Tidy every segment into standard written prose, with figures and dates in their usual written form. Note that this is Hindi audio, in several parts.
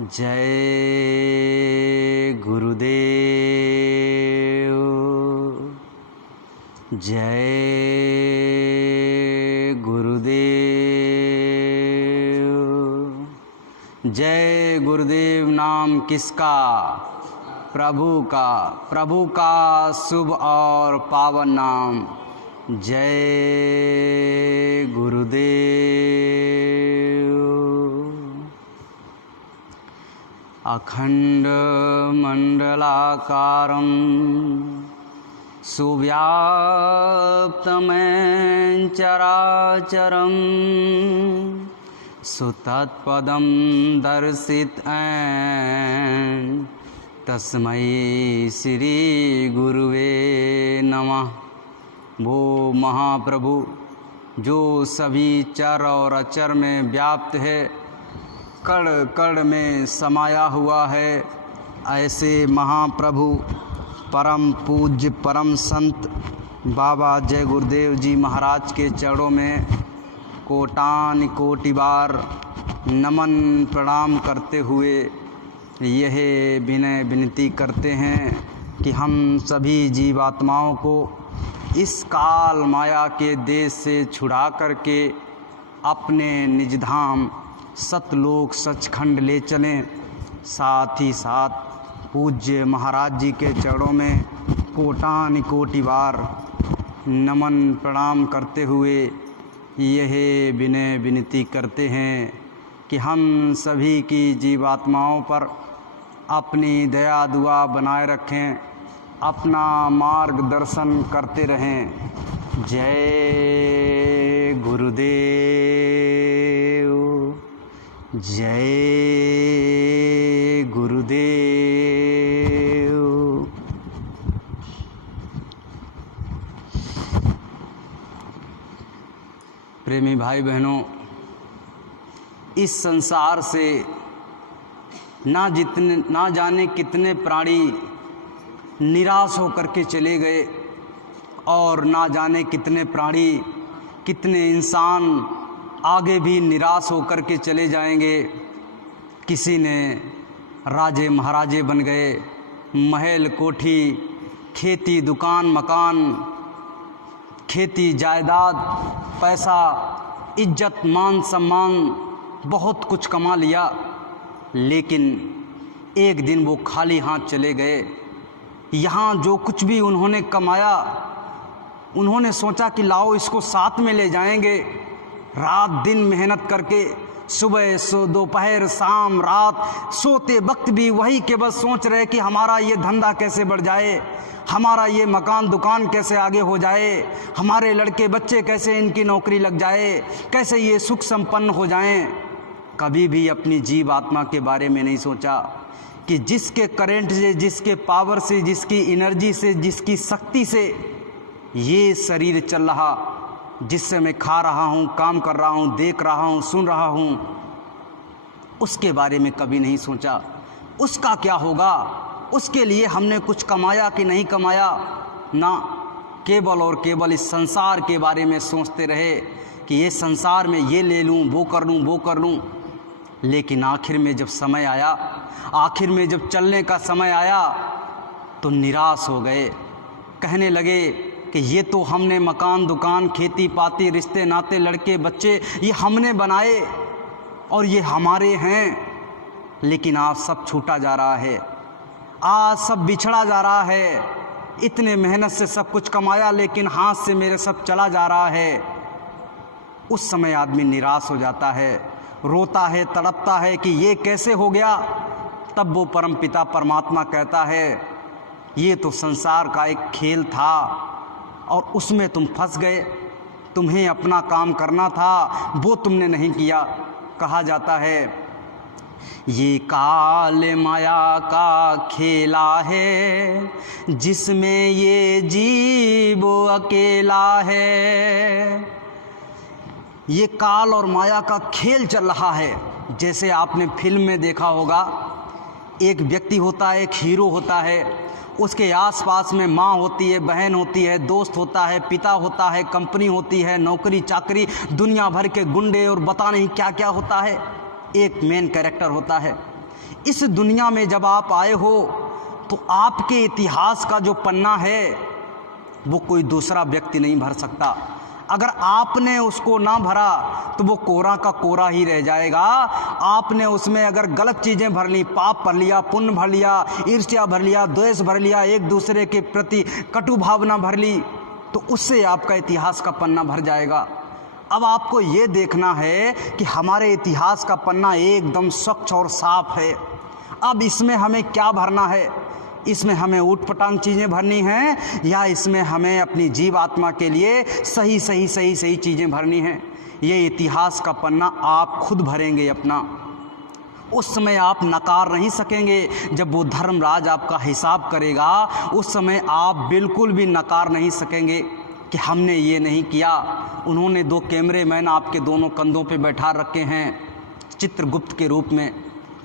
जय गुरुदेव, जय गुरुदेव। जय गुरुदेव नाम किसका? प्रभु का शुभ और पावन नाम। जय गुरुदेव। अखंड मंडलाकारं सुव्याप्तमें चराचरं सुतत्पदं दर्शितं तस्मै श्री गुरुवे नमः। वो महाप्रभु जो सभी चर और अचर में व्याप्त है, कण कण में समाया हुआ है, ऐसे महाप्रभु परम पूज्य परम संत बाबा जय गुरुदेव जी महाराज के चरणों में कोटान कोटि बार नमन प्रणाम करते हुए यह विनय विनती करते हैं कि हम सभी जीवात्माओं को इस काल माया के देश से छुड़ा करके अपने निजधाम सतलोक सचखंड ले चलें। साथ ही साथ पूज्य महाराज जी के चरणों में कोटान कोटि बार नमन प्रणाम करते हुए यह विनय विनती करते हैं कि हम सभी की जीवात्माओं पर अपनी दया दुआ बनाए रखें, अपना मार्गदर्शन करते रहें। जय गुरुदेव, जय गुरुदेव। प्रेमी भाई बहनों, इस संसार से ना जाने कितने प्राणी निराश होकर के चले गए और ना जाने कितने प्राणी, कितने इंसान आगे भी निराश होकर के चले जाएंगे। किसी ने राजे महाराजे बन गए, महल कोठी, खेती दुकान मकान, खेती जायदाद, पैसा, इज्जत मान सम्मान, बहुत कुछ कमा लिया, लेकिन एक दिन वो खाली हाथ चले गए। यहाँ जो कुछ भी उन्होंने कमाया, उन्होंने सोचा कि लाओ इसको साथ में ले जाएंगे। रात दिन मेहनत करके सुबह दोपहर शाम रात सोते वक्त भी वही केवल सोच रहे कि हमारा ये धंधा कैसे बढ़ जाए, हमारा ये मकान दुकान कैसे आगे हो जाए, हमारे लड़के बच्चे कैसे इनकी नौकरी लग जाए, कैसे ये सुख संपन्न हो जाएं। कभी भी अपनी जीव आत्मा के बारे में नहीं सोचा कि जिसके करंट से, जिसके पावर से, जिसकी एनर्जी से, जिसकी शक्ति से ये शरीर चल रहा, जिससे मैं खा रहा हूँ, काम कर रहा हूँ, देख रहा हूँ, सुन रहा हूँ, उसके बारे में कभी नहीं सोचा। उसका क्या होगा, उसके लिए हमने कुछ कमाया कि नहीं कमाया, ना, केवल और केवल इस संसार के बारे में सोचते रहे कि ये संसार में ये ले लूँ, वो कर लूँ, वो कर लूँ। लेकिन आखिर में जब समय आया, आखिर में जब चलने का समय आया, तो निराश हो गए। कहने लगे कि ये तो हमने मकान दुकान खेती पाती रिश्ते नाते लड़के बच्चे ये हमने बनाए और ये हमारे हैं, लेकिन आज सब छूटा जा रहा है, आज सब बिछड़ा जा रहा है। इतने मेहनत से सब कुछ कमाया, लेकिन हाथ से मेरे सब चला जा रहा है। उस समय आदमी निराश हो जाता है, रोता है, तड़पता है कि ये कैसे हो गया। तब वो परमपिता परमात्मा कहता है, ये तो संसार का एक खेल था और उसमें तुम फंस गए, तुम्हें अपना काम करना था, वो तुमने नहीं किया। कहा जाता है ये काल माया का खेला है, जिसमें ये जीव अकेला है। ये काल और माया का खेल चल रहा है। जैसे आपने फिल्म में देखा होगा, एक व्यक्ति होता है, एक हीरो होता है, उसके आसपास में माँ होती है, बहन होती है, दोस्त होता है, पिता होता है, कंपनी होती है, नौकरी चाकरी, दुनिया भर के गुंडे और बता नहीं क्या क्या होता है। एक मेन कैरेक्टर होता है। इस दुनिया में जब आप आए हो तो आपके इतिहास का जो पन्ना है वो कोई दूसरा व्यक्ति नहीं भर सकता। अगर आपने उसको ना भरा तो वो कोरा का कोरा ही रह जाएगा। आपने उसमें अगर गलत चीज़ें भर ली, पाप भर लिया, पुण्य भर लिया, ईर्ष्या भर लिया, द्वेष भर लिया, एक दूसरे के प्रति कटु भावना भर ली, तो उससे आपका इतिहास का पन्ना भर जाएगा। अब आपको ये देखना है कि हमारे इतिहास का पन्ना एकदम स्वच्छ और साफ है। अब इसमें हमें क्या भरना है? इसमें हमें ऊटपटांग चीज़ें भरनी हैं या इसमें हमें अपनी जीव आत्मा के लिए सही चीज़ें भरनी हैं? ये इतिहास का पन्ना आप खुद भरेंगे अपना। उस समय आप नकार नहीं सकेंगे। जब वो धर्मराज आपका हिसाब करेगा उस समय आप बिल्कुल भी नकार नहीं सकेंगे कि हमने ये नहीं किया। उन्होंने 2 कैमरेमैन आपके दोनों कंधों पे बैठा रखे हैं चित्रगुप्त के रूप में।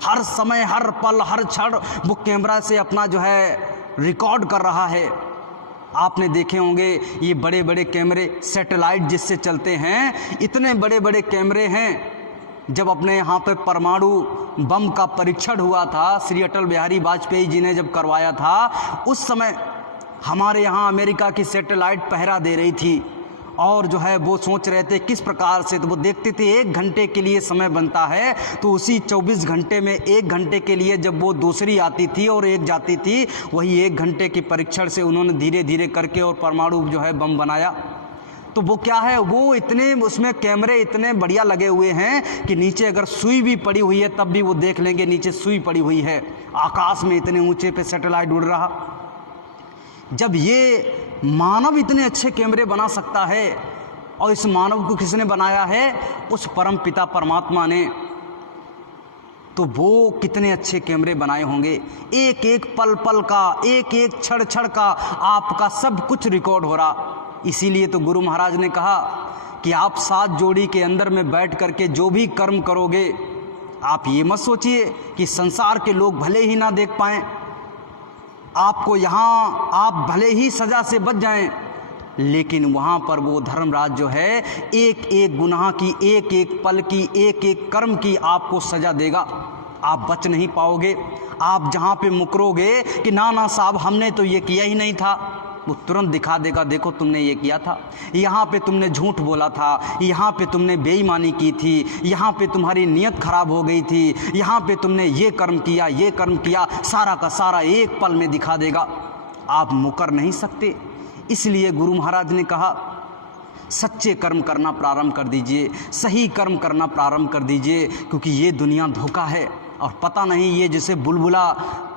हर समय, हर पल, हर क्षण वो कैमरा से अपना जो है रिकॉर्ड कर रहा है। आपने देखे होंगे ये बड़े बड़े कैमरे, सैटेलाइट जिससे चलते हैं, इतने बड़े बड़े कैमरे हैं। जब अपने यहाँ पे परमाणु बम का परीक्षण हुआ था, श्री अटल बिहारी वाजपेयी जी ने जब करवाया था, उस समय हमारे यहाँ अमेरिका की सैटेलाइट पहरा दे रही थी और जो है वो सोच रहे थे किस प्रकार से, तो वो देखते थे 1 घंटे के लिए समय बनता है, तो उसी 24 घंटे में 1 घंटे के लिए जब वो दूसरी आती थी और एक जाती थी, वही 1 घंटे की परीक्षण से उन्होंने धीरे धीरे करके और परमाणु जो है बम बनाया। तो वो क्या है, वो इतने उसमें कैमरे इतने बढ़िया लगे हुए हैं कि नीचे अगर सुई भी पड़ी हुई है तब भी वो देख लेंगे नीचे सुई पड़ी हुई है। आकाश में इतने ऊंचे पे सैटेलाइट उड़ रहा। जब ये मानव इतने अच्छे कैमरे बना सकता है, और इस मानव को किसने बनाया है? उस परम पिता परमात्मा ने। तो वो कितने अच्छे कैमरे बनाए होंगे। एक एक पल पल का, एक एक क्षण क्षण का आपका सब कुछ रिकॉर्ड हो रहा। इसीलिए तो गुरु महाराज ने कहा कि आप 7 जोड़ी के अंदर में बैठ करके जो भी कर्म करोगे, आप ये मत सोचिए कि संसार के लोग भले ही ना देख पाएं, आपको यहाँ आप भले ही सज़ा से बच जाएं, लेकिन वहाँ पर वो धर्मराज जो है एक एक गुनाह की, एक एक पल की, एक एक कर्म की आपको सज़ा देगा। आप बच नहीं पाओगे। आप जहाँ पे मुकरोगे कि ना ना साहब हमने तो ये किया ही नहीं था, वो तुरंत दिखा देगा, देखो तुमने ये किया था, यहाँ पे तुमने झूठ बोला था, यहाँ पे तुमने बेईमानी की थी, यहाँ पे तुम्हारी नीयत खराब हो गई थी, यहाँ पे तुमने ये कर्म किया, ये कर्म किया, सारा का सारा एक पल में दिखा देगा। आप मुकर नहीं सकते। इसलिए गुरु महाराज ने कहा सच्चे कर्म करना प्रारंभ कर दीजिए, सही कर्म करना प्रारंभ कर दीजिए, क्योंकि ये दुनिया धोखा है। और पता नहीं, ये जैसे बुलबुला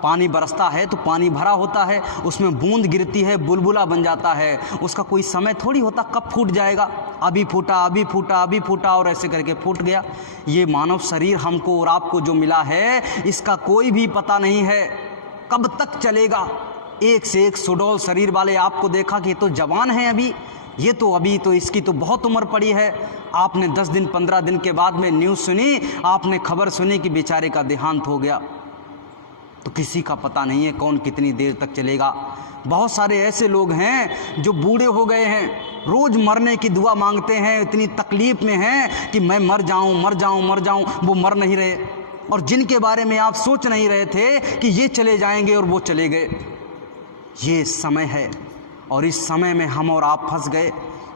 पानी बरसता है तो पानी भरा होता है, उसमें बूंद गिरती है, बुलबुला बन जाता है, उसका कोई समय थोड़ी होता कब फूट जाएगा। अभी फूटा, अभी फूटा, अभी फूटा और ऐसे करके फूट गया। ये मानव शरीर हमको और आपको जो मिला है, इसका कोई भी पता नहीं है कब तक चलेगा। एक से एक सुडौल शरीर वाले आपको देखा कि तो जवान हैं अभी, ये तो अभी तो इसकी तो बहुत उम्र पड़ी है। आपने 10 दिन 15 दिन के बाद में न्यूज़ सुनी, आपने खबर सुनी कि बेचारे का देहांत हो गया। तो किसी का पता नहीं है कौन कितनी देर तक चलेगा। बहुत सारे ऐसे लोग हैं जो बूढ़े हो गए हैं, रोज़ मरने की दुआ मांगते हैं, इतनी तकलीफ़ में हैं कि मैं मर जाऊं, मर जाऊं, मर जाऊं, वो मर नहीं रहे। और जिनके बारे में आप सोच नहीं रहे थे कि ये चले जाएंगे और वो चले गए। ये समय है और इस समय में हम और आप फंस गए।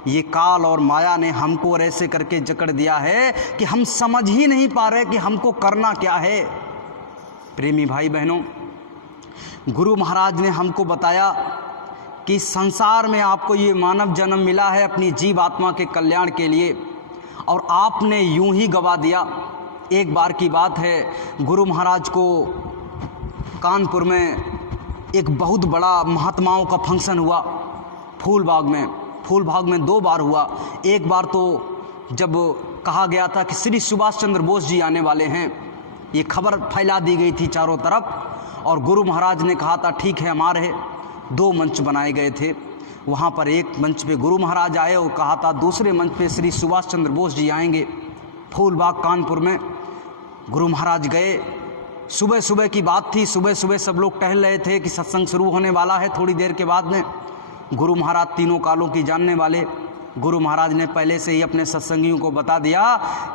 ये काल और माया ने हमको और ऐसे करके जकड़ दिया है कि हम समझ ही नहीं पा रहे कि हमको करना क्या है। प्रेमी भाई बहनों, गुरु महाराज ने हमको बताया कि संसार में आपको ये मानव जन्म मिला है अपनी जीव आत्मा के कल्याण के लिए, और आपने यूं ही गवा दिया। एक बार की बात है, गुरु महाराज को कानपुर में एक बहुत बड़ा महात्माओं का फंक्शन हुआ फूलबाग में। फूलबाग में 2 बार हुआ। एक बार तो जब कहा गया था कि श्री सुभाष चंद्र बोस जी आने वाले हैं, ये खबर फैला दी गई थी चारों तरफ, और गुरु महाराज ने कहा था ठीक है हम आ रहे। 2 मंच बनाए गए थे। वहाँ पर एक मंच पे गुरु महाराज आए और कहा था दूसरे मंच पे श्री सुभाष चंद्र बोस जी आएंगे। फूलबाग कानपुर में गुरु महाराज गए। सुबह सुबह की बात थी, सुबह सुबह सब लोग टहल रहे थे कि सत्संग शुरू होने वाला है थोड़ी देर के बाद में। गुरु महाराज तीनों कालों की जानने वाले, गुरु महाराज ने पहले से ही अपने सत्संगियों को बता दिया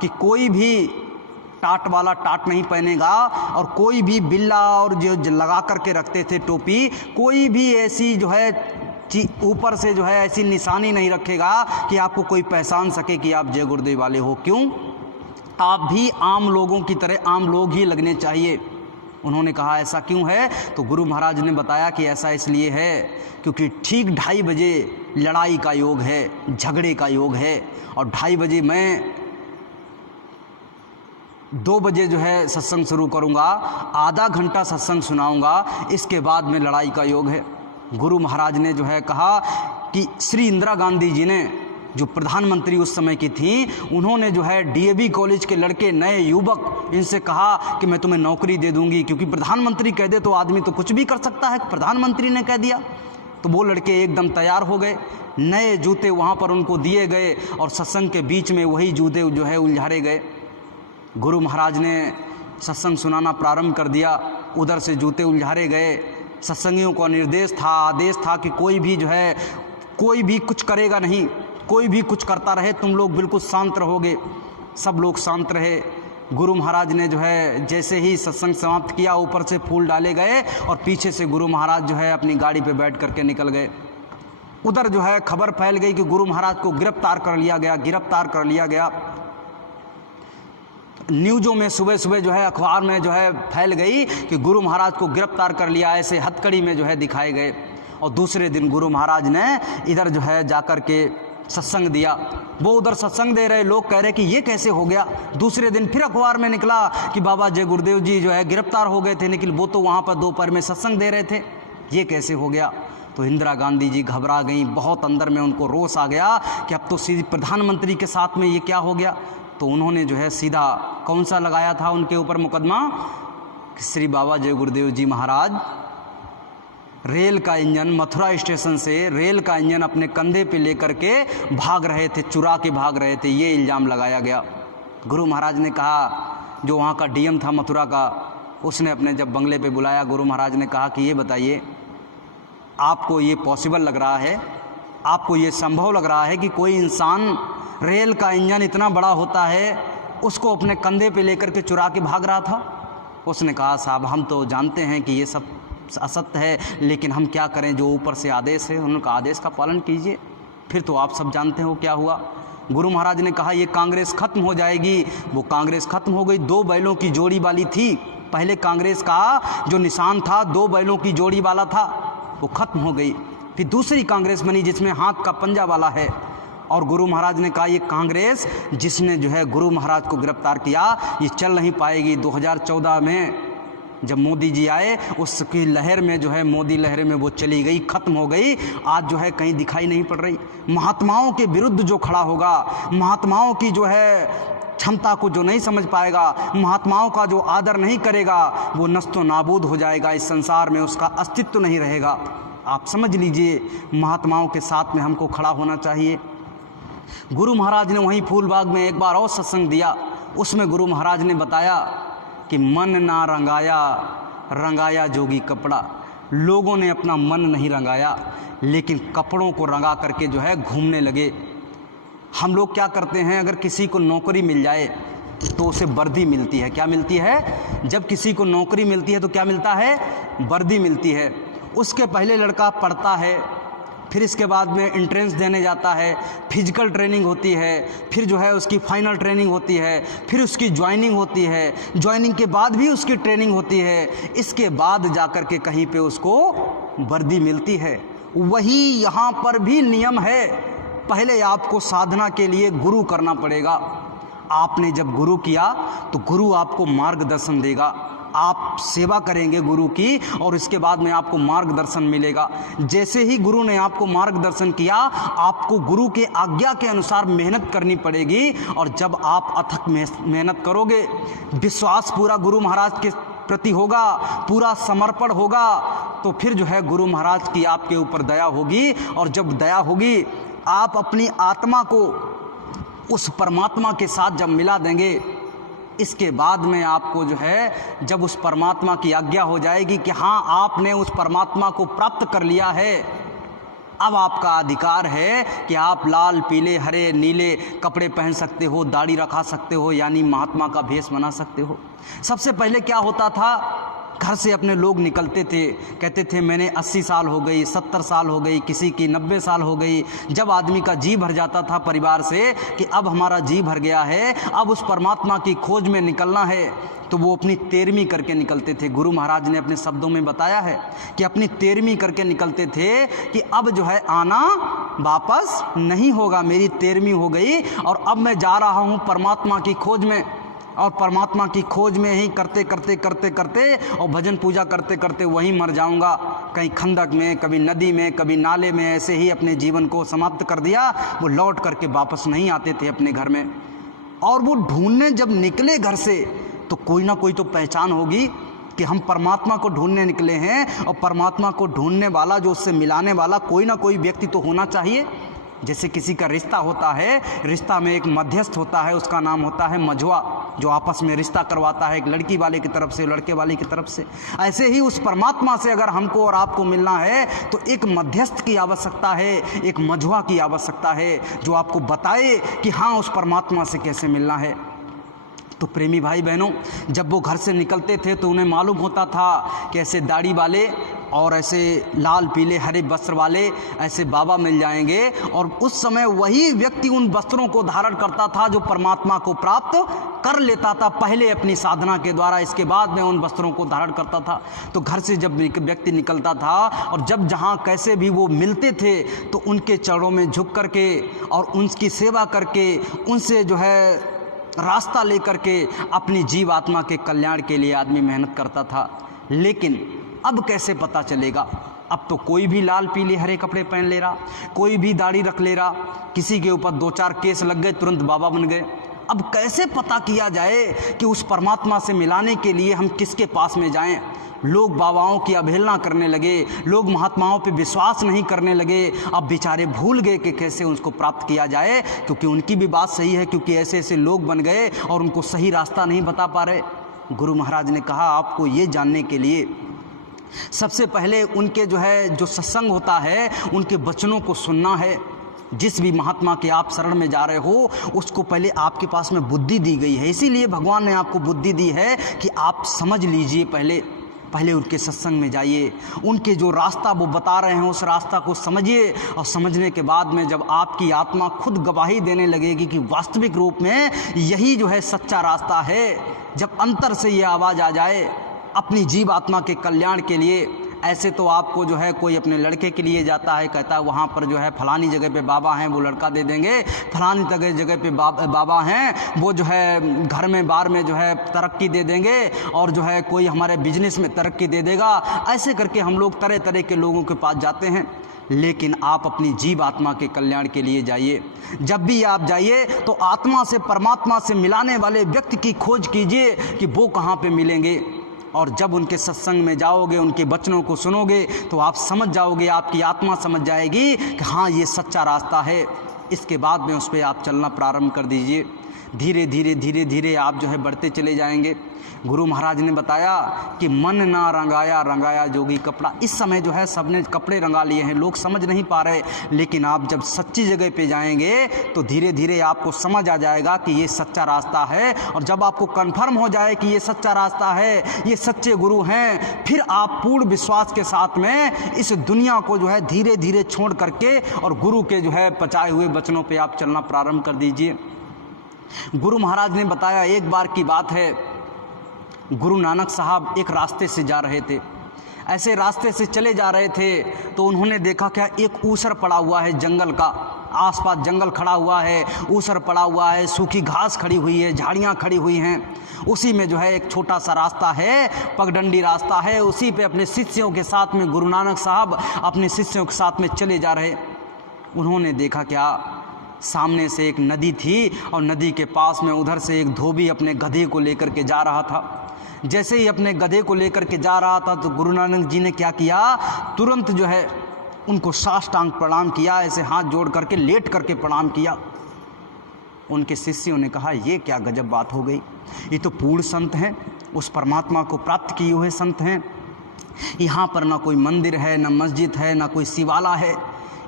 कि कोई भी टाट वाला टाट नहीं पहनेगा, और कोई भी बिल्ला और जो लगा करके रखते थे टोपी, कोई भी ऐसी जो है ऊपर से जो है ऐसी निशानी नहीं रखेगा कि आपको कोई पहचान सके कि आप जय गुरुदेव वाले हो। क्यों? आप भी आम लोगों की तरह आम लोग ही लगने चाहिए। उन्होंने कहा ऐसा क्यों है? तो गुरु महाराज ने बताया कि ऐसा इसलिए है क्योंकि ठीक 2:30 बजे लड़ाई का योग है, झगड़े का योग है, और 2:30 बजे मैं 2 बजे जो है सत्संग शुरू करूँगा, आधा घंटा सत्संग सुनाऊँगा, इसके बाद में लड़ाई का योग है। गुरु महाराज ने जो है कहा कि श्री इंदिरा गांधी जी ने, जो प्रधानमंत्री उस समय की थी, उन्होंने जो है डीएवी कॉलेज के लड़के, नए युवक, इनसे कहा कि मैं तुम्हें नौकरी दे दूंगी, क्योंकि प्रधानमंत्री कह दे तो आदमी तो कुछ भी कर सकता है, प्रधानमंत्री ने कह दिया। तो वो लड़के एकदम तैयार हो गए, नए जूते वहाँ पर उनको दिए गए और सत्संग के बीच में वही जूते जो है उलझारे गए। गुरु महाराज ने सत्संग सुनाना प्रारंभ कर दिया, उधर से जूते उलझारे गए। सत्संगियों को निर्देश था, आदेश था कि कोई भी जो है कोई भी कुछ करेगा नहीं, कोई भी कुछ करता रहे, तुम लोग बिल्कुल शांत रहोगे। सब लोग शांत रहे। गुरु महाराज ने जो है जैसे ही सत्संग समाप्त किया, ऊपर से फूल डाले गए और पीछे से गुरु महाराज जो है अपनी गाड़ी पे बैठ करके निकल गए। उधर जो है खबर फैल गई कि गुरु महाराज को गिरफ्तार कर लिया गया, गिरफ्तार कर लिया गया। न्यूज़ों में सुबह सुबह जो है अखबार में जो है फैल गई कि गुरु महाराज को गिरफ्तार कर लिया, ऐसे हथकड़ी में जो है दिखाए गए। और दूसरे दिन गुरु महाराज ने इधर जो है जाकर के सत्संग दिया। वो उधर सत्संग दे रहे, लोग कह रहे कि ये कैसे हो गया। दूसरे दिन फिर अखबार में निकला कि बाबा जय गुरुदेव जी जो है गिरफ्तार हो गए थे, लेकिन वो तो वहाँ पर दोपहर में सत्संग दे रहे थे, ये कैसे हो गया। तो इंदिरा गांधी जी घबरा गई, बहुत अंदर में उनको रोष आ गया कि अब तो सीधी प्रधानमंत्री के साथ में ये क्या हो गया। तो उन्होंने जो है सीधा कौन सा लगाया था उनके ऊपर मुकदमा, श्री बाबा जय गुरुदेव जी महाराज रेल का इंजन, मथुरा स्टेशन से रेल का इंजन अपने कंधे पे लेकर के भाग रहे थे, चुरा के भाग रहे थे, ये इल्ज़ाम लगाया गया। गुरु महाराज ने कहा, जो वहाँ का डीएम था मथुरा का, उसने अपने जब बंगले पे बुलाया, गुरु महाराज ने कहा कि ये बताइए, आपको ये पॉसिबल लग रहा है, आपको ये संभव लग रहा है कि कोई इंसान रेल का इंजन इतना बड़ा होता है उसको अपने कंधे पे लेकर के चुरा के भाग रहा था? उसने कहा, साहब हम तो जानते हैं कि ये सब असत्य है, लेकिन हम क्या करें, जो ऊपर से आदेश है, उनका आदेश का पालन कीजिए, फिर तो आप सब जानते हो क्या हुआ। गुरु महाराज ने कहा ये कांग्रेस खत्म हो जाएगी। वो कांग्रेस खत्म हो गई, 2 बैलों की जोड़ी वाली थी। पहले कांग्रेस का जो निशान था 2 बैलों की जोड़ी वाला था, वो खत्म हो गई। फिर दूसरी कांग्रेस बनी जिसमें हाथ का पंजा वाला है। और गुरु महाराज ने कहा ये कांग्रेस जिसने जो है गुरु महाराज को गिरफ्तार किया, ये चल नहीं पाएगी। 2014 में जब मोदी जी आए, उसकी लहर में जो है, मोदी लहर में वो चली गई, ख़त्म हो गई। आज जो है कहीं दिखाई नहीं पड़ रही। महात्माओं के विरुद्ध जो खड़ा होगा, महात्माओं की जो है क्षमता को जो नहीं समझ पाएगा, महात्माओं का जो आदर नहीं करेगा, वो नस्तो नाबूद हो जाएगा, इस संसार में उसका अस्तित्व नहीं रहेगा। आप समझ लीजिए, महात्माओं के साथ में हमको खड़ा होना चाहिए। गुरु महाराज ने वहीं फूलबाग में एक बार और सत्संग दिया। उसमें गुरु महाराज ने बताया कि मन ना रंगाया, रंगाया जोगी कपड़ा। लोगों ने अपना मन नहीं रंगाया, लेकिन कपड़ों को रंगा करके जो है घूमने लगे। हम लोग क्या करते हैं, अगर किसी को नौकरी मिल जाए तो उसे वर्दी मिलती है। क्या मिलती है? जब किसी को नौकरी मिलती है तो क्या मिलता है? वर्दी मिलती है। उसके पहले लड़का पढ़ता है, फिर इसके बाद में एंट्रेंस देने जाता है, फिजिकल ट्रेनिंग होती है, फिर जो है उसकी फाइनल ट्रेनिंग होती है, फिर उसकी ज्वाइनिंग होती है, ज्वाइनिंग के बाद भी उसकी ट्रेनिंग होती है, इसके बाद जाकर के कहीं पे उसको वर्दी मिलती है। वही यहाँ पर भी नियम है। पहले आपको साधना के लिए गुरु करना पड़ेगा। आपने जब गुरु किया तो गुरु आपको मार्गदर्शन देगा, आप सेवा करेंगे गुरु की, और इसके बाद में आपको मार्गदर्शन मिलेगा। जैसे ही गुरु ने आपको मार्गदर्शन किया, आपको गुरु के आज्ञा के अनुसार मेहनत करनी पड़ेगी। और जब आप अथक मेहनत करोगे, विश्वास पूरा गुरु महाराज के प्रति होगा, पूरा समर्पण होगा, तो फिर जो है गुरु महाराज की आपके ऊपर दया होगी। और जब दया होगी, आप अपनी आत्मा को उस परमात्मा के साथ जब मिला देंगे, इसके बाद में आपको जो है जब उस परमात्मा की आज्ञा हो जाएगी कि हाँ आपने उस परमात्मा को प्राप्त कर लिया है, अब आपका अधिकार है कि आप लाल, पीले, हरे, नीले कपड़े पहन सकते हो, दाढ़ी रखा सकते हो, यानी महात्मा का भेष बना सकते हो। सबसे पहले क्या होता था, घर से अपने लोग निकलते थे, कहते थे मैंने 80 साल हो गई, 70 साल हो गई, किसी की 90 साल हो गई। जब आदमी का जी भर जाता था परिवार से कि अब हमारा जी भर गया है, अब उस परमात्मा की खोज में निकलना है, तो वो अपनी 13वीं करके निकलते थे। गुरु महाराज ने अपने शब्दों में बताया है कि अपनी 13वीं करके निकलते थे कि अब जो है आना वापस नहीं होगा, मेरी 13वीं हो गई और अब मैं जा रहा हूँ परमात्मा की खोज में। और परमात्मा की खोज में ही करते करते करते करते और भजन पूजा करते करते वहीं मर जाऊंगा, कहीं खंदक में, कभी नदी में, कभी नाले में, ऐसे ही अपने जीवन को समाप्त कर दिया। वो लौट करके वापस नहीं आते थे अपने घर में। और वो ढूंढने जब निकले घर से तो कोई ना कोई तो पहचान होगी कि हम परमात्मा को ढूंढने निकले हैं, और परमात्मा को ढूंढने वाला, जो उससे मिलाने वाला कोई ना कोई व्यक्ति तो होना चाहिए। जैसे किसी का रिश्ता होता है, रिश्ता में एक मध्यस्थ होता है, उसका नाम होता है मझुआ, जो आपस में रिश्ता करवाता है, एक लड़की वाले की तरफ से, लड़के वाले की तरफ से। ऐसे ही उस परमात्मा से अगर हमको और आपको मिलना है तो एक मध्यस्थ की आवश्यकता है, एक मझुआ की आवश्यकता है, जो आपको बताए कि हाँ उस परमात्मा से कैसे मिलना है। तो प्रेमी भाई बहनों, जब वो घर से निकलते थे तो उन्हें मालूम होता था कि ऐसे दाढ़ी वाले और ऐसे लाल, पीले, हरे वस्त्र वाले ऐसे बाबा मिल जाएंगे, और उस समय वही व्यक्ति उन वस्त्रों को धारण करता था जो परमात्मा को प्राप्त कर लेता था पहले अपनी साधना के द्वारा, इसके बाद में उन वस्त्रों को धारण करता था। तो घर से जब व्यक्ति निकलता था और जब जहाँ कैसे भी वो मिलते थे तो उनके चरणों में झुक करके और उनकी सेवा करके, उनसे जो है रास्ता लेकर के अपनी जीव आत्मा के कल्याण के लिए आदमी मेहनत करता था। लेकिन अब कैसे पता चलेगा? अब तो कोई भी लाल, पीले, हरे कपड़े पहन ले रहा, कोई भी दाढ़ी रख ले रहा, किसी के ऊपर 2-4 केस लग गए तुरंत बाबा बन गए। अब कैसे पता किया जाए कि उस परमात्मा से मिलाने के लिए हम किसके पास में जाएं? लोग बाबाओं की अवहेलना करने लगे, लोग महात्माओं पे विश्वास नहीं करने लगे। अब बेचारे भूल गए कि कैसे उसको प्राप्त किया जाए, क्योंकि उनकी भी बात सही है, क्योंकि ऐसे ऐसे लोग बन गए और उनको सही रास्ता नहीं बता पा रहे। गुरु महाराज ने कहा आपको ये जानने के लिए सबसे पहले उनके जो सत्संग होता है, उनके वचनों को सुनना है। जिस भी महात्मा के आप शरण में जा रहे हो उसको पहले आपके पास में बुद्धि दी गई है, इसीलिए भगवान ने आपको बुद्धि दी है कि आप समझ लीजिए। पहले उनके सत्संग में जाइए, उनके जो रास्ता वो बता रहे हैं उस रास्ता को समझिए, और समझने के बाद में जब आपकी आत्मा खुद गवाही देने लगेगी कि वास्तविक रूप में यही जो है सच्चा रास्ता है, जब अंतर से ये आवाज़ आ जाए अपनी जीव आत्मा के कल्याण के लिए। ऐसे तो आपको जो है कोई अपने लड़के के लिए जाता है, कहता है वहाँ पर जो है फलानी जगह पे बाबा हैं वो लड़का दे देंगे, फलानी जगह पे बाबा हैं वो जो है घर में बार में जो है तरक्की दे देंगे, और जो है कोई हमारे बिजनेस में तरक्की दे देगा। ऐसे करके हम लोग तरह तरह के लोगों के पास जाते हैं। लेकिन आप अपनी जीव आत्मा के कल्याण के लिए जाइए। जब भी आप जाइए तो आत्मा से परमात्मा से मिलाने वाले व्यक्ति की खोज कीजिए कि वो कहाँ पे मिलेंगे। और जब उनके सत्संग में जाओगे, उनके वचनों को सुनोगे तो आप समझ जाओगे, आपकी आत्मा समझ जाएगी कि हाँ ये सच्चा रास्ता है। इसके बाद में उस पर आप चलना प्रारंभ कर दीजिए। धीरे धीरे धीरे धीरे आप जो है बढ़ते चले जाएंगे। गुरु महाराज ने बताया कि मन ना रंगाया रंगाया जोगी कपड़ा। इस समय जो है सबने कपड़े रंगा लिए हैं, लोग समझ नहीं पा रहे, लेकिन आप जब सच्ची जगह पे जाएंगे तो धीरे धीरे आपको समझ आ जाएगा कि ये सच्चा रास्ता है। और जब आपको कंफर्म हो जाए कि ये सच्चा रास्ता है, ये सच्चे गुरु हैं, फिर आप पूर्ण विश्वास के साथ में इस दुनिया को जो है धीरे धीरे छोड़ करके और गुरु के जो है पचाए हुए वचनों पर आप चलना प्रारंभ कर दीजिए। गुरु महाराज ने बताया, एक बार की बात है, गुरु नानक साहब एक रास्ते से जा रहे थे। ऐसे रास्ते से चले जा रहे थे तो उन्होंने देखा क्या एक ऊसर पड़ा हुआ है जंगल का, आसपास जंगल खड़ा हुआ है, ऊसर पड़ा हुआ है, सूखी घास खड़ी हुई है, झाड़ियाँ खड़ी हुई हैं। उसी में जो है एक छोटा सा रास्ता है, पगडंडी रास्ता है। उसी पे अपने शिष्यों के साथ में गुरु नानक साहब अपने शिष्यों के साथ में चले जा रहे। उन्होंने देखा क्या, सामने से एक नदी थी और नदी के पास में उधर से एक धोबी अपने गधे को लेकर के जा रहा था। जैसे ही अपने गधे को लेकर के जा रहा था तो गुरु नानक जी ने क्या किया, तुरंत जो है उनको साष्टांग प्रणाम किया, ऐसे हाथ जोड़ करके लेट करके प्रणाम किया। उनके शिष्यों ने कहा ये क्या गजब बात हो गई, ये तो पूर्ण संत हैं, उस परमात्मा को प्राप्त किए हुए संत हैं। यहाँ पर ना कोई मंदिर है, ना मस्जिद है, ना कोई शिवाला है,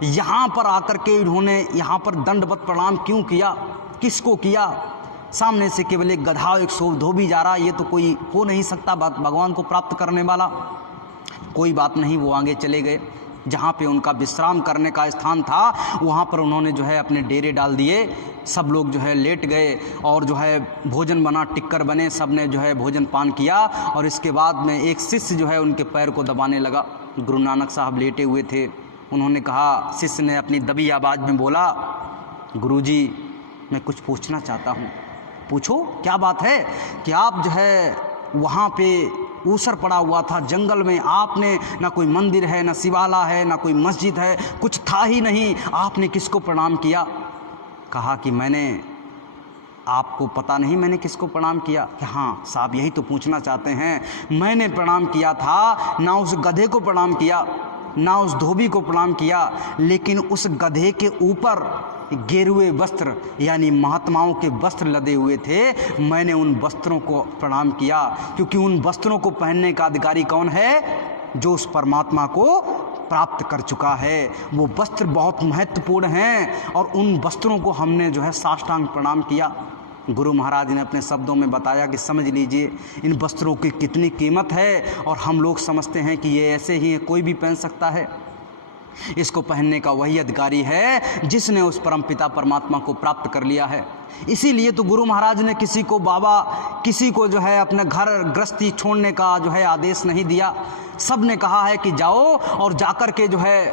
यहाँ पर आकर के इन्होंने यहाँ पर दंडवत प्रणाम क्यों किया, किसको किया? सामने से केवल एक गधा एक धोबी जा रहा, ये तो कोई हो नहीं सकता भगवान को प्राप्त करने वाला। कोई बात नहीं, वो आगे चले गए। जहाँ पे उनका विश्राम करने का स्थान था वहाँ पर उन्होंने जो है अपने डेरे डाल दिए। सब लोग जो है लेट गए और जो है भोजन बना, टिक्कर बने, सब ने जो है भोजन पान किया। और इसके बाद में एक शिष्य जो है उनके पैर को दबाने लगा। गुरु नानक साहब लेटे हुए थे। उन्होंने कहा, शिष्य ने अपनी दबी आवाज़ में बोला, गुरुजी मैं कुछ पूछना चाहता हूँ। पूछो, क्या बात है? कि आप जो है वहाँ पे ऊसर पड़ा हुआ था जंगल में, आपने ना कोई मंदिर है, ना शिवाला है, ना कोई मस्जिद है, कुछ था ही नहीं, आपने किसको प्रणाम किया? कहा कि मैंने, आपको पता नहीं मैंने किसको प्रणाम किया? कि हाँ साहब यही तो पूछना चाहते हैं। मैंने प्रणाम किया था, ना उस गधे को प्रणाम किया, ना उस धोबी को प्रणाम किया, लेकिन उस गधे के ऊपर गेरुए वस्त्र यानी महात्माओं के वस्त्र लदे हुए थे, मैंने उन वस्त्रों को प्रणाम किया। क्योंकि उन वस्त्रों को पहनने का अधिकारी कौन है? जो उस परमात्मा को प्राप्त कर चुका है। वो वस्त्र बहुत महत्वपूर्ण हैं और उन वस्त्रों को हमने जो है साष्टांग प्रणाम किया। गुरु महाराज ने अपने शब्दों में बताया कि समझ लीजिए इन वस्त्रों की कितनी कीमत है। और हम लोग समझते हैं कि ये ऐसे ही है, कोई भी पहन सकता है। इसको पहनने का वही अधिकारी है जिसने उस परमपिता परमात्मा को प्राप्त कर लिया है। इसीलिए तो गुरु महाराज ने किसी को बाबा, किसी को जो है अपने घर गृहस्थी छोड़ने का जो है आदेश नहीं दिया। सब ने कहा है कि जाओ और जाकर के जो है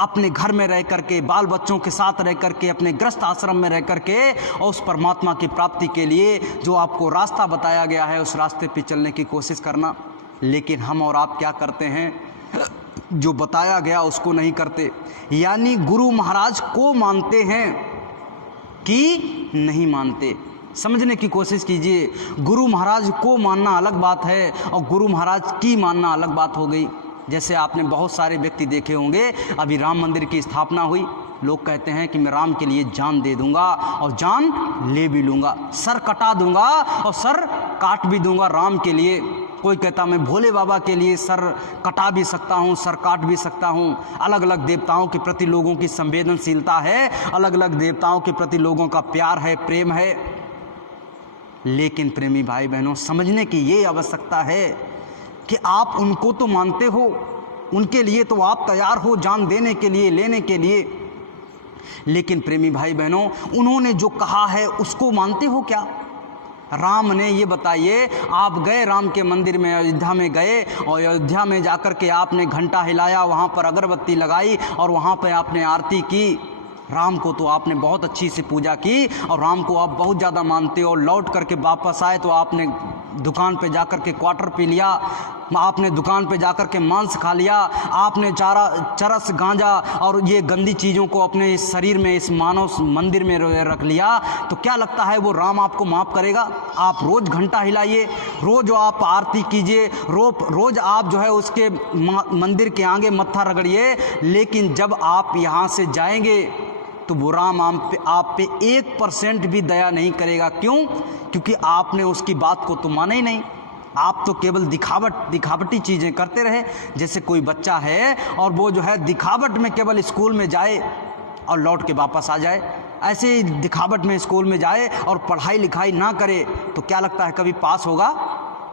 अपने घर में रह करके, बाल बच्चों के साथ रह करके, अपने गृहस्थ आश्रम में रह करके और उस परमात्मा की प्राप्ति के लिए जो आपको रास्ता बताया गया है उस रास्ते पे चलने की कोशिश करना। लेकिन हम और आप क्या करते हैं? जो बताया गया उसको नहीं करते, यानी गुरु महाराज को मानते हैं कि नहीं मानते। समझने की कोशिश कीजिए, गुरु महाराज को मानना अलग बात है और गुरु महाराज की मानना अलग बात हो गई। जैसे आपने बहुत सारे व्यक्ति देखे होंगे, अभी राम मंदिर की स्थापना हुई, लोग कहते हैं कि मैं राम के लिए जान दे दूंगा और जान ले भी लूँगा, सर कटा दूंगा और सर काट भी दूंगा राम के लिए। कोई कहता मैं भोले बाबा के लिए सर कटा भी सकता हूँ, सर काट भी सकता हूँ। अलग अलग देवताओं के प्रति लोगों की संवेदनशीलता है, अलग अलग देवताओं के प्रति लोगों का प्यार है, प्रेम है। लेकिन प्रेमी भाई बहनों, समझने की ये आवश्यकता है कि आप उनको तो मानते हो, उनके लिए तो आप तैयार हो जान देने के लिए, लेने के लिए, लेकिन प्रेमी भाई बहनों उन्होंने जो कहा है उसको मानते हो क्या? राम ने, ये बताइए, आप गए राम के मंदिर में, अयोध्या में गए और अयोध्या में जाकर के आपने घंटा हिलाया, वहाँ पर अगरबत्ती लगाई और वहाँ पर आपने आरती की। राम को तो आपने बहुत अच्छी से पूजा की और राम को आप बहुत ज़्यादा मानते हो। लौट करके वापस आए तो आपने दुकान पे जाकर के क्वार्टर पी लिया, आपने दुकान पे जाकर के मांस खा लिया, आपने चरस गांजा और ये गंदी चीज़ों को अपने इस शरीर में, इस मानव मंदिर में रख लिया। तो क्या लगता है वो राम आपको माफ़ करेगा? आप रोज़ घंटा हिलाइए, रोज़ आप आरती कीजिए, रोज़ आप जो है उसके मंदिर के आगे मत्था रगड़िए, लेकिन जब आप यहाँ से जाएंगे तो वो राम आप पे 1% भी दया नहीं करेगा। क्यों? क्योंकि आपने उसकी बात को तो माना ही नहीं। आप तो केवल दिखावटी चीज़ें करते रहे। जैसे कोई बच्चा है और वो जो है दिखावट में केवल स्कूल में जाए और लौट के वापस आ जाए, ऐसे ही दिखावट में स्कूल में जाए और पढ़ाई लिखाई ना करे, तो क्या लगता है कभी पास होगा?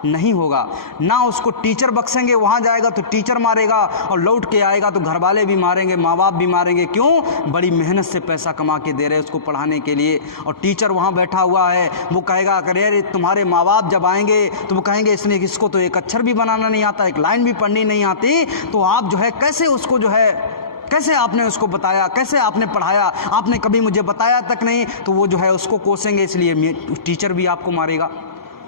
नहीं होगा। ना उसको टीचर बख्शेंगे, वहाँ जाएगा तो टीचर मारेगा और लौट के आएगा तो घर वाले भी मारेंगे, माँ बाप भी मारेंगे। क्यों? बड़ी मेहनत से पैसा कमा के दे रहे हैं उसको पढ़ाने के लिए, और टीचर वहाँ बैठा हुआ है, वो कहेगा अरे तुम्हारे माँ बाप जब आएंगे तो वो कहेंगे इसको तो एक अक्षर भी बनाना नहीं आता, एक लाइन भी पढ़नी नहीं आती। तो आप जो है कैसे उसको जो है, कैसे आपने उसको बताया, कैसे आपने पढ़ाया? आपने कभी मुझे बताया तक नहीं। तो वो जो है उसको कोसेंगे, इसलिए टीचर भी आपको मारेगा।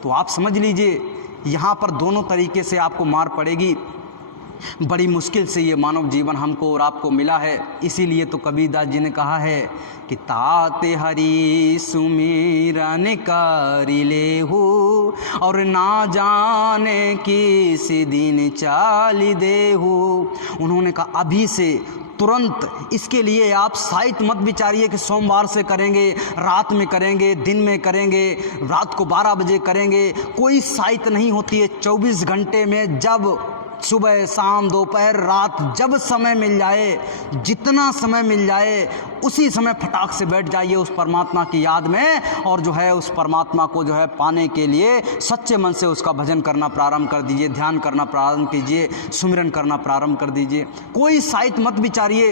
तो आप समझ लीजिए यहाँ पर दोनों तरीके से आपको मार पड़ेगी। बड़ी मुश्किल से ये मानव जीवन हमको और आपको मिला है। इसीलिए तो कबीरदास जी ने कहा है कि ताते हरि सुमिरन करि लेहु और ना जाने किस दिन चाली देहु। उन्होंने कहा अभी से तुरंत इसके लिए आप साइत मत विचारिए कि सोमवार से करेंगे, रात में करेंगे, दिन में करेंगे, रात को 12 बजे करेंगे। कोई साइत नहीं होती है। 24 घंटे में जब सुबह शाम दोपहर रात जब समय मिल जाए, जितना समय मिल जाए उसी समय फटाक से बैठ जाइए उस परमात्मा की याद में, और जो है उस परमात्मा को जो है पाने के लिए सच्चे मन से उसका भजन करना प्रारंभ कर दीजिए, ध्यान करना प्रारंभ कीजिए, सुमिरन करना प्रारंभ कर दीजिए। कोई साइत मत विचारिए,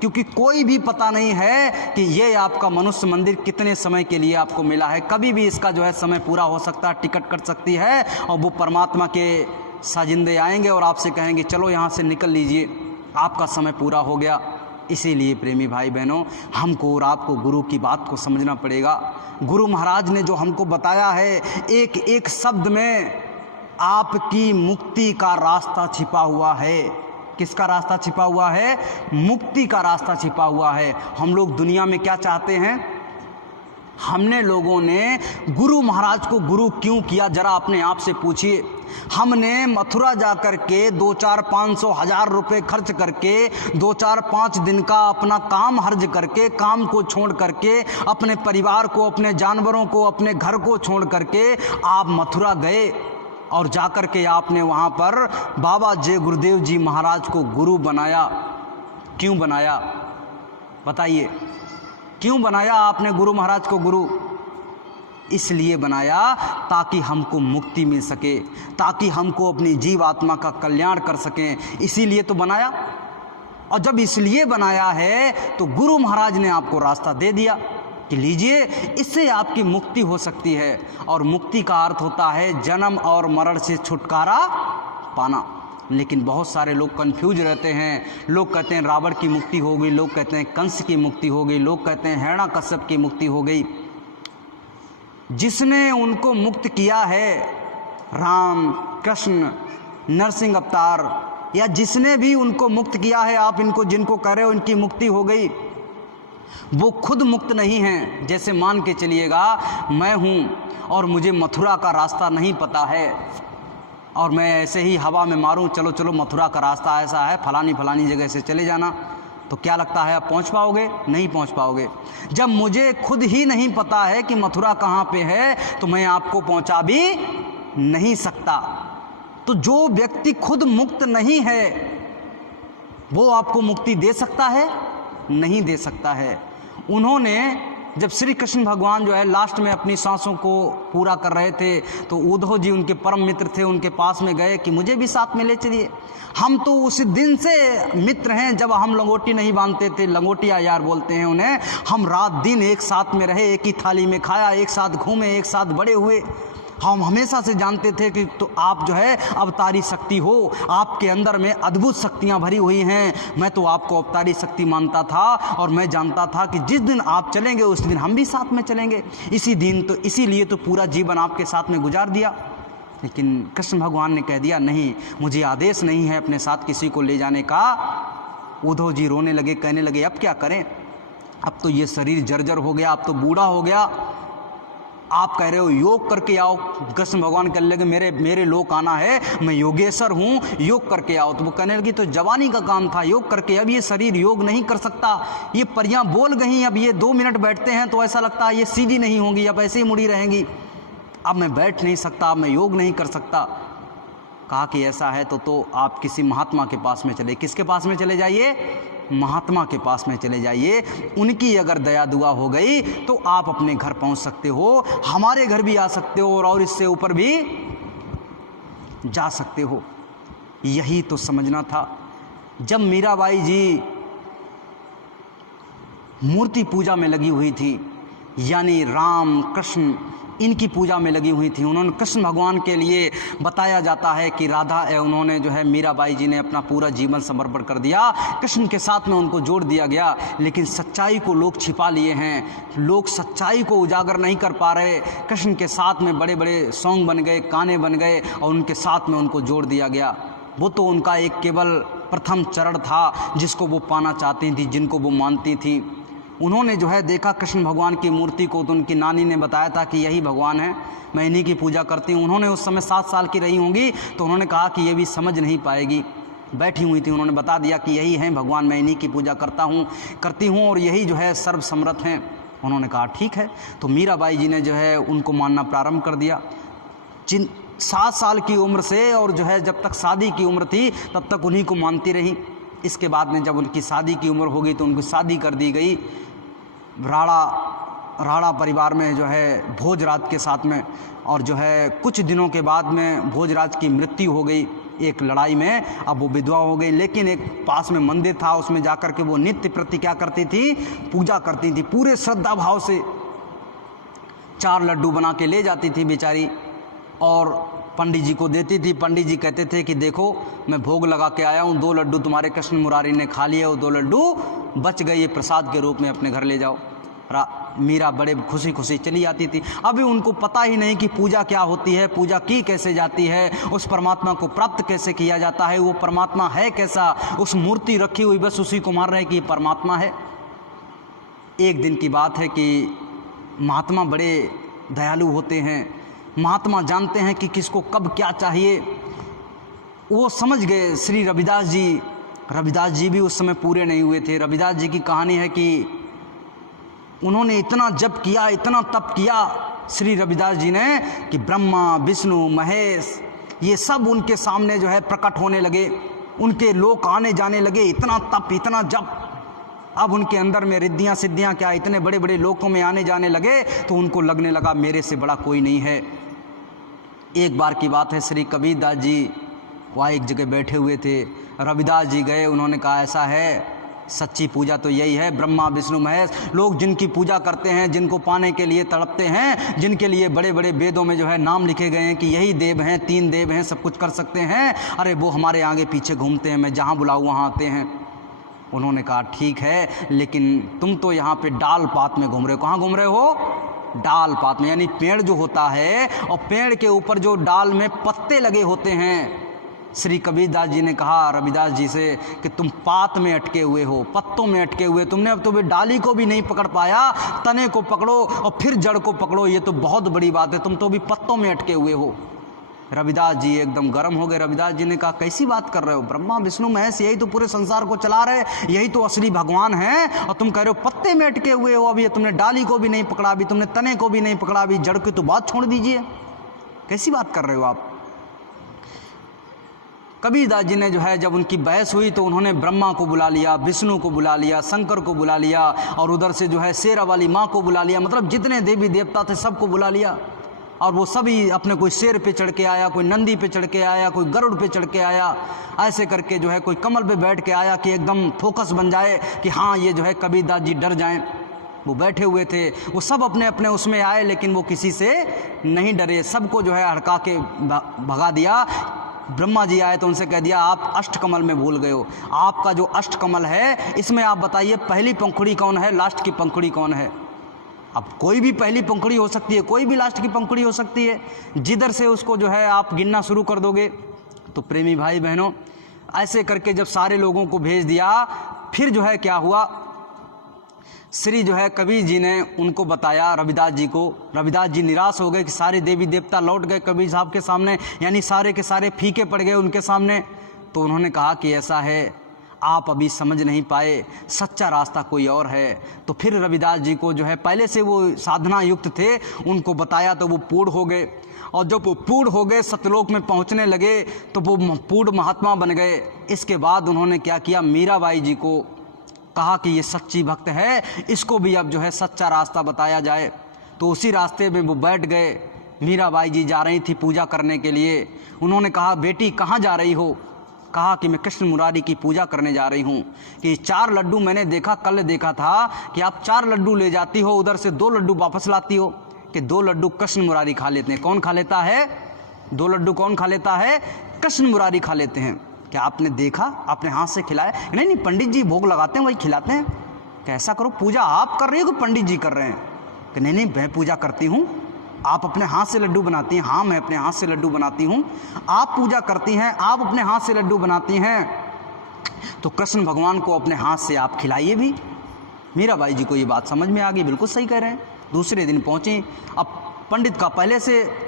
क्योंकि कोई भी पता नहीं है कि ये आपका मनुष्य मंदिर कितने समय के लिए आपको मिला है। कभी भी इसका जो है समय पूरा हो सकता है, टिकट कट सकती है और वो परमात्मा के साजिंदे आएंगे और आपसे कहेंगे चलो यहाँ से निकल लीजिए, आपका समय पूरा हो गया। इसीलिए प्रेमी भाई बहनों, हमको और आपको गुरु की बात को समझना पड़ेगा। गुरु महाराज ने जो हमको बताया है, एक एक शब्द में आपकी मुक्ति का रास्ता छिपा हुआ है। किसका रास्ता छिपा हुआ है? मुक्ति का रास्ता छिपा हुआ है। हम लोग दुनिया में क्या चाहते हैं? हमने लोगों ने गुरु महाराज को गुरु क्यों किया, जरा अपने आप से पूछिए। हमने मथुरा जा कर के 2-4 500 1000 रुपये खर्च करके 2-4 5 दिन का अपना काम हर्ज करके, काम को छोड़ करके, अपने परिवार को, अपने जानवरों को, अपने घर को छोड़ करके आप मथुरा गए और जाकर के आपने वहाँ पर बाबा जय गुरुदेव जी महाराज को गुरु बनाया। क्यों बनाया बताइए? क्यों बनाया आपने गुरु महाराज को गुरु? इसलिए बनाया ताकि हमको मुक्ति मिल सके, ताकि हमको अपनी जीव आत्मा का कल्याण कर सकें, इसीलिए तो बनाया। और जब इसलिए बनाया है तो गुरु महाराज ने आपको रास्ता दे दिया कि लीजिए, इससे आपकी मुक्ति हो सकती है। और मुक्ति का अर्थ होता है जन्म और मरण से छुटकारा पाना। लेकिन बहुत सारे लोग कंफ्यूज रहते हैं। लोग कहते हैं रावण की मुक्ति हो गई, लोग कहते हैं कंस की मुक्ति हो गई, लोग कहते हैं हिरण्यकश्यप की मुक्ति हो गई। जिसने उनको मुक्त किया है, राम कृष्ण नरसिंह अवतार, या जिसने भी उनको मुक्त किया है, आप इनको जिनको कह रहे हो इनकी मुक्ति हो गई, वो खुद मुक्त नहीं हैं। जैसे मान के चलिएगा मैं हूँ और मुझे मथुरा का रास्ता नहीं पता है और मैं ऐसे ही हवा में मारूं चलो चलो मथुरा का रास्ता ऐसा है, फलानी फलानी जगह से चले जाना, तो क्या लगता है आप पहुंच पाओगे? नहीं पहुंच पाओगे। जब मुझे खुद ही नहीं पता है कि मथुरा कहाँ पे है तो मैं आपको पहुंचा भी नहीं सकता। तो जो व्यक्ति खुद मुक्त नहीं है वो आपको मुक्ति दे सकता है? नहीं दे सकता है। उन्होंने जब श्री कृष्ण भगवान जो है लास्ट में अपनी सांसों को पूरा कर रहे थे तो उद्धव जी उनके परम मित्र थे, उनके पास में गए कि मुझे भी साथ में ले चलिए। हम तो उस दिन से मित्र हैं जब हम लंगोटी नहीं बांधते थे, लंगोटिया यार बोलते हैं उन्हें। हम रात दिन एक साथ में रहे, एक ही थाली में खाया, एक साथ घूमे, एक साथ बड़े हुए। हम हमेशा से जानते थे कि तो आप जो है अवतारी शक्ति हो, आपके अंदर में अद्भुत शक्तियां भरी हुई हैं। मैं तो आपको अवतारी शक्ति मानता था और मैं जानता था कि जिस दिन आप चलेंगे उस दिन हम भी साथ में चलेंगे। इसीलिए तो पूरा जीवन आपके साथ में गुजार दिया। लेकिन कृष्ण भगवान ने कह दिया नहीं, मुझे आदेश नहीं है अपने साथ किसी को ले जाने का। उद्धव जी रोने लगे, कहने लगे अब क्या करें, अब तो ये शरीर जर्जर हो गया, अब तो बूढ़ा हो गया। आप कह रहे हो योग करके आओ। कृष्ण भगवान कहने लगे मेरे लोक आना है, मैं योगेश्वर हूँ, योग करके आओ। तो वो कहने लगी तो जवानी का काम था योग करके, अब ये शरीर योग नहीं कर सकता। ये परियां बोल गई, अब ये 2 मिनट बैठते हैं तो ऐसा लगता है ये सीधी नहीं होंगी, अब ऐसे ही मुड़ी रहेंगी। अब मैं बैठ नहीं सकता, अब मैं योग नहीं कर सकता। कहा कि ऐसा है तो आप किसी महात्मा के पास में चले। किसके पास में चले जाइए? महात्मा के पास में चले जाइए। उनकी अगर दया दुआ हो गई तो आप अपने घर पहुंच सकते हो, हमारे घर भी आ सकते हो और इससे ऊपर भी जा सकते हो। यही तो समझना था। जब मीराबाई जी मूर्ति पूजा में लगी हुई थी, यानी राम कृष्ण इनकी पूजा में लगी हुई थी, उन्होंने कृष्ण भगवान के लिए बताया जाता है कि राधा उन्होंने जो है मीराबाई जी ने अपना पूरा जीवन समर्पण कर दिया, कृष्ण के साथ में उनको जोड़ दिया गया। लेकिन सच्चाई को लोग छिपा लिए हैं, लोग सच्चाई को उजागर नहीं कर पा रहे। कृष्ण के साथ में बड़े बड़े सॉन्ग बन गए, गाने बन गए और उनके साथ में उनको जोड़ दिया गया। वो तो उनका एक केवल प्रथम चरण था जिसको वो पाना चाहती थी, जिनको वो मानती थी। उन्होंने जो है देखा कृष्ण भगवान की मूर्ति को, तो उनकी नानी ने बताया था कि यही भगवान है, मैं इन्हीं की पूजा करती हूँ। उन्होंने उस समय 7 साल की रही होंगी, तो उन्होंने कहा कि ये भी समझ नहीं पाएगी, बैठी हुई थी। उन्होंने बता दिया कि यही है भगवान, मैं इन्हीं की पूजा करती हूँ और यही जो है सर्वसमर्थ हैं। उन्होंने कहा ठीक है। तो मीराबाई जी ने जो है उनको मानना प्रारंभ कर दिया। 7 साल की उम्र से, और जो है जब तक शादी की उम्र थी तब तक उन्हीं को मानती रही। इसके बाद में जब उनकी शादी की उम्र हो गई तो उनकी शादी कर दी गई राणा परिवार में, जो है भोजराज के साथ में। और जो है कुछ दिनों के बाद में भोजराज की मृत्यु हो गई एक लड़ाई में। अब वो विधवा हो गई, लेकिन एक पास में मंदिर था, उसमें जाकर के वो नित्य प्रति क्या करती थी, पूजा करती थी। पूरे श्रद्धा भाव से 4 लड्डू बना के ले जाती थी बेचारी और पंडित जी को देती थी। पंडित जी कहते थे कि देखो मैं भोग लगा के आया हूँ, 2 लड्डू तुम्हारे कृष्ण मुरारी ने खा लिए, वो 2 लड्डू बच गए, ये प्रसाद के रूप में अपने घर ले जाओ। मीरा बड़े खुशी खुशी चली आती थी। अभी उनको पता ही नहीं कि पूजा क्या होती है, पूजा की कैसे जाती है, उस परमात्मा को प्राप्त कैसे किया जाता है, वो परमात्मा है कैसा, उस मूर्ति रखी हुई बस उसी को मान रहे कि परमात्मा है। एक दिन की बात है कि महात्मा बड़े दयालु होते हैं, महात्मा जानते हैं कि किसको कब क्या चाहिए। वो समझ गए श्री रविदास जी भी उस समय पूरे नहीं हुए थे। रविदास जी की कहानी है कि उन्होंने इतना जप किया, इतना तप किया श्री रविदास जी ने कि ब्रह्मा विष्णु महेश ये सब उनके सामने जो है प्रकट होने लगे, उनके लोक आने जाने लगे। इतना तप इतना जप, अब उनके अंदर में रिद्धियाँ सिद्धियाँ क्या, इतने बड़े बड़े लोकों में आने जाने लगे। तो उनको लगने लगा मेरे से बड़ा कोई नहीं है। एक बार की बात है, श्री कबीरदास जी वहाँ एक जगह बैठे हुए थे। रविदास जी गए, उन्होंने कहा ऐसा है, सच्ची पूजा तो यही है, ब्रह्मा विष्णु महेश। लोग जिनकी पूजा करते हैं, जिनको पाने के लिए तड़पते हैं, जिनके लिए बड़े बड़े वेदों में जो है नाम लिखे गए हैं कि यही देव हैं, 3 देव हैं, सब कुछ कर सकते हैं, अरे वो हमारे आगे पीछे घूमते हैं, मैं जहाँ बुलाऊँ वहाँ आते हैं। उन्होंने कहा ठीक है, लेकिन तुम तो यहाँ पे डाल पात में घूम रहे हो। कहाँ घूम रहे हो? डाल पात में, यानी पेड़ जो होता है और पेड़ के ऊपर जो डाल में पत्ते लगे होते हैं। श्री कबीरदास जी ने कहा रविदास जी से कि तुम पात में अटके हुए हो, पत्तों में अटके हुए, तुमने अब तो वे डाली को भी नहीं पकड़ पाया, तने को पकड़ो और फिर जड़ को पकड़ो, ये तो बहुत बड़ी बात है, तुम तो भी पत्तों में अटके हुए हो। रविदास जी एकदम गर्म हो गए। रविदास जी ने कहा कैसी बात कर रहे हो, ब्रह्मा विष्णु महेश यही तो पूरे संसार को चला रहे, यही तो असली भगवान हैं, और तुम कह रहे हो पत्ते में अटके हुए हो। अभी तुमने डाली को भी नहीं पकड़ा, अभी तुमने तने को भी नहीं पकड़ा, अभी जड़ की तो बात छोड़ दीजिए, कैसी बात कर रहे हो आप। कबीरदास जी ने जो है जब उनकी बहस हुई तो उन्होंने ब्रह्मा को बुला लिया, विष्णु को बुला लिया, शंकर को बुला लिया, और उधर से जो है शेरा वाली माँ को बुला लिया, मतलब जितने देवी देवता थे सबको बुला लिया। और वो सभी अपने, कोई शेर पे चढ़ के आया, कोई नंदी पे चढ़ के आया, कोई गरुड़ पे चढ़ के आया, ऐसे करके जो है कोई कमल पे बैठ के आया कि एकदम फोकस बन जाए कि हाँ ये जो है कबीरदास जी डर जाएं। वो बैठे हुए थे, वो सब अपने अपने उसमें आए, लेकिन वो किसी से नहीं डरे, सबको जो है हड़का के भगा दिया। ब्रह्मा जी आए तो उनसे कह दिया आप अष्टकमल में भूल गए हो, आपका जो अष्टकमल है इसमें आप बताइए पहली पंखुड़ी कौन है, लास्ट की पंखुड़ी कौन है। अब कोई भी पहली पंखुड़ी हो सकती है, कोई भी लास्ट की पंखुड़ी हो सकती है, जिधर से उसको जो है आप गिनना शुरू कर दोगे। तो प्रेमी भाई बहनों, ऐसे करके जब सारे लोगों को भेज दिया, फिर जो है क्या हुआ, श्री जो है कबीर जी ने उनको बताया रविदास जी को। रविदास जी निराश हो गए कि सारे देवी देवता लौट गए कबीर साहब के सामने, यानी सारे के सारे फीके पड़ गए उनके सामने। तो उन्होंने कहा कि ऐसा है, आप अभी समझ नहीं पाए, सच्चा रास्ता कोई और है। तो फिर रविदास जी को जो है पहले से वो साधना युक्त थे, उनको बताया तो वो पूर्ण हो गए, और जब वो पूर्ण हो गए सतलोक में पहुंचने लगे तो वो पूर्ण महात्मा बन गए। इसके बाद उन्होंने क्या किया, मीराबाई जी को कहा कि ये सच्ची भक्त है, इसको भी अब जो है सच्चा रास्ता बताया जाए। तो उसी रास्ते में वो बैठ गए। मीराबाई जी जा रही थी पूजा करने के लिए। उन्होंने कहा बेटी कहाँ जा रही हो, कहा कि मैं कृष्ण मुरारी की पूजा करने जा रही हूँ। कि 4 लड्डू मैंने देखा, कल देखा था कि आप 4 लड्डू ले जाती हो, उधर से 2 लड्डू वापस लाती हो, कि 2 लड्डू कृष्ण मुरारी खा लेते हैं। कौन खा लेता है 2 लड्डू, कौन खा लेता है, कृष्ण मुरारी खा लेते हैं। क्या आपने देखा, आपने हाथ से खिलाया? नहीं नहीं, पंडित जी भोग लगाते हैं वही खिलाते हैं। कैसा करो, पूजा आप कर रही हो कि पंडित जी कर रहे हैं? कि नहीं नहीं, मैं पूजा करती हूँ, आप अपने हाथ से लड्डू बनाती हैं। हाँ, मैं अपने हाथ से लड्डू बनाती हूँ। आप पूजा करती हैं, आप अपने हाथ से लड्डू बनाती हैं, तो कृष्ण भगवान को अपने हाथ से आप खिलाइए भी। मीराबाई जी को ये बात समझ में आ गई, बिल्कुल सही कह रहे हैं। दूसरे दिन पहुँची। अब पंडित का पहले से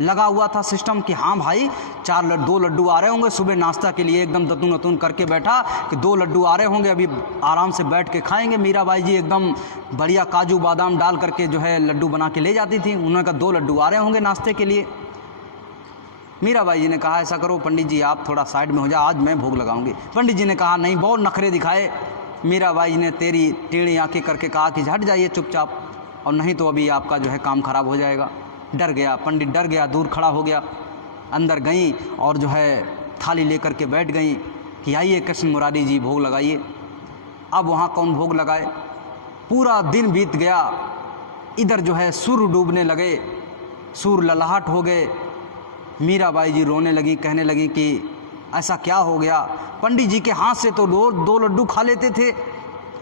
लगा हुआ था सिस्टम कि हाँ भाई 2 लड्डू आ रहे होंगे, सुबह नाश्ता के लिए एकदम दतून दतून करके बैठा कि 2 लड्डू आ रहे होंगे, अभी आराम से बैठ के खाएंगे। मीराबाई जी एकदम बढ़िया काजू बादाम डाल करके जो है लड्डू बना के ले जाती थी। उन्होंने कहा 2 लड्डू आ रहे होंगे नाश्ते के लिए। मीराबाई जी ने कहा ऐसा करो पंडित जी आप थोड़ा साइड में हो जाओ, आज मैं भोग लगाऊंगी। पंडित जी ने कहा नहीं, बहुत नखरे दिखाए। मीराबाई जी ने तेरी टेढ़ी आंखें करके कहा कि हट जाइए चुपचाप, और नहीं तो अभी आपका जो है काम खराब हो जाएगा। डर गया पंडित, डर गया, दूर खड़ा हो गया। अंदर गई और जो है थाली लेकर के बैठ गई कि आइए कृष्ण मुरारी जी भोग लगाइए। अब वहाँ कौन भोग लगाए। पूरा दिन बीत गया, इधर जो है सूर्य डूबने लगे, सूर्य ललाहट हो गए। मीराबाई जी रोने लगी, कहने लगी कि ऐसा क्या हो गया, पंडित जी के हाथ से तो दो लड्डू खा लेते थे